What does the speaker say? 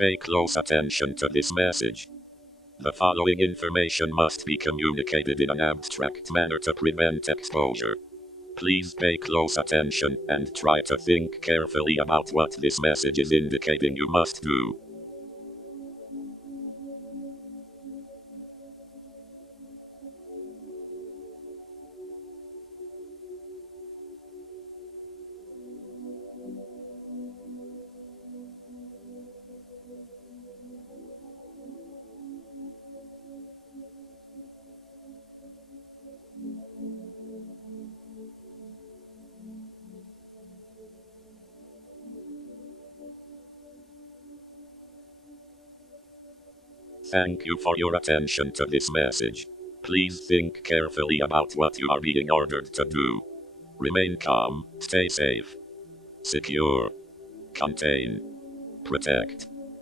pay close attention to this message. The following information must be communicated in an abstract manner to prevent exposure. Please pay close attention and try to think carefully about what this message is indicating you must do. Thank you for your attention to this message. Please think carefully about what you are being ordered to do. Remain calm, stay safe, secure, contain, protect.